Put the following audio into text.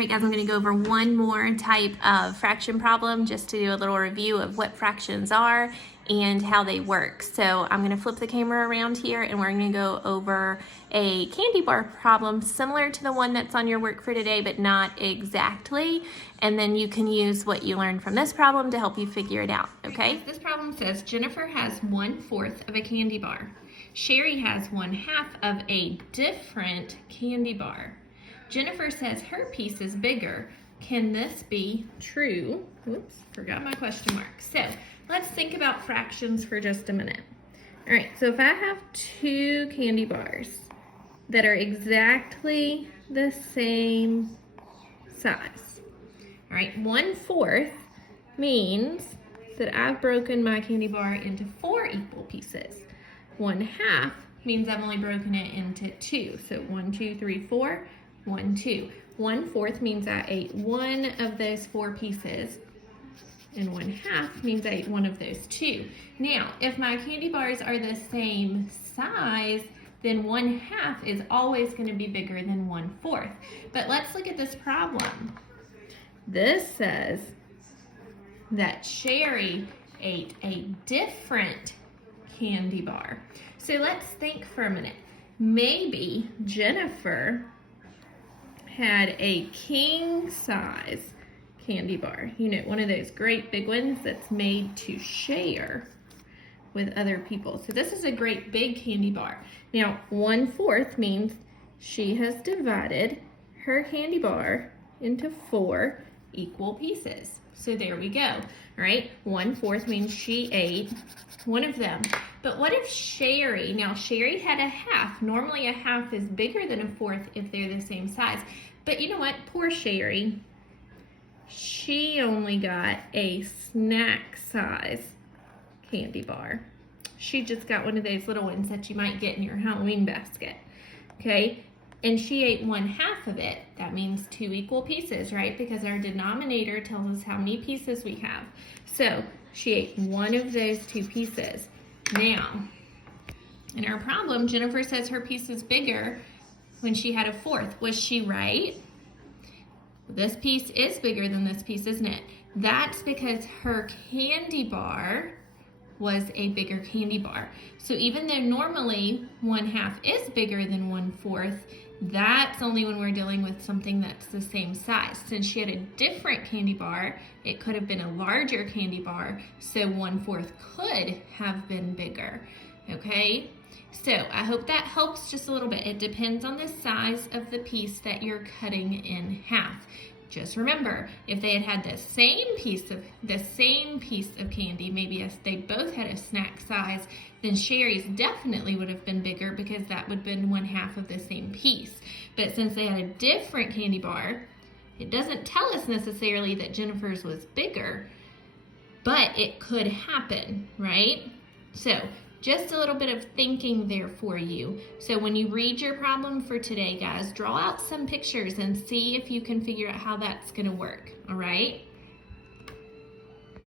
All right, guys, I'm going to go over one more type of fraction problem just to do a little review of what fractions are and how they work. So I'm going to flip the camera around here and we're going to go over a candy bar problem similar to the one that's on your work for today, but not exactly. And then you can use what you learned from this problem to help you figure it out, okay? This problem says Jennifer has 1/4 of a candy bar. Sherry has 1/2 of a different candy bar. Jennifer says her piece is bigger. Can this be true? Oops, forgot my question mark. So let's think about fractions for just a minute. All right, so if I have two candy bars that are exactly the same size, all right, 1/4 means that I've broken my candy bar into 4 equal pieces. 1/2 means I've only broken it into 2. So 1, 2, 3, 4. 1, 2. 1/4 means I ate one of those 4 pieces, and 1/2 means I ate one of those 2. Now, if my candy bars are the same size, then 1/2 is always going to be bigger than 1/4. But let's look at this problem. This says that Sherry ate a different candy bar. So let's think for a minute. Maybe Jennifer had a king size candy bar. You know, one of those great big ones that's made to share with other people. So this is a great big candy bar. Now, 1/4 means she has divided her candy bar into 4 equal pieces. So there we go, all right? 1/4 means she ate one of them. But what if Sherry, now Sherry had a half. Normally a half is bigger than a 1/4 if they're the same size. But you know what, poor Sherry, she only got a snack size candy bar. She just got one of those little ones that you might get in your Halloween basket, okay? And she ate 1/2 of it. That means 2 equal pieces, right? Because our denominator tells us how many pieces we have. So she ate one of those 2 pieces. Now, in our problem, Jennifer says her piece is bigger when she had a 1/4. Was she right? This piece is bigger than this piece, isn't it? That's because her candy bar was a bigger candy bar. So even though normally 1/2 is bigger than 1/4, that's only when we're dealing with something that's the same size. Since she had a different candy bar, it could have been a larger candy bar, so 1/4 could have been bigger, okay? So I hope that helps just a little bit. It depends on the size of the piece that you're cutting in half. Just remember, if they had had the same piece of candy, maybe if they both had a snack size, then Sherry's definitely would have been bigger because that would have been 1/2 of the same piece. But since they had a different candy bar, it doesn't tell us necessarily that Jennifer's was bigger, but it could happen, right? So just a little bit of thinking there for you. So when you read your problem for today, guys, draw out some pictures and see if you can figure out how that's going to work, all right?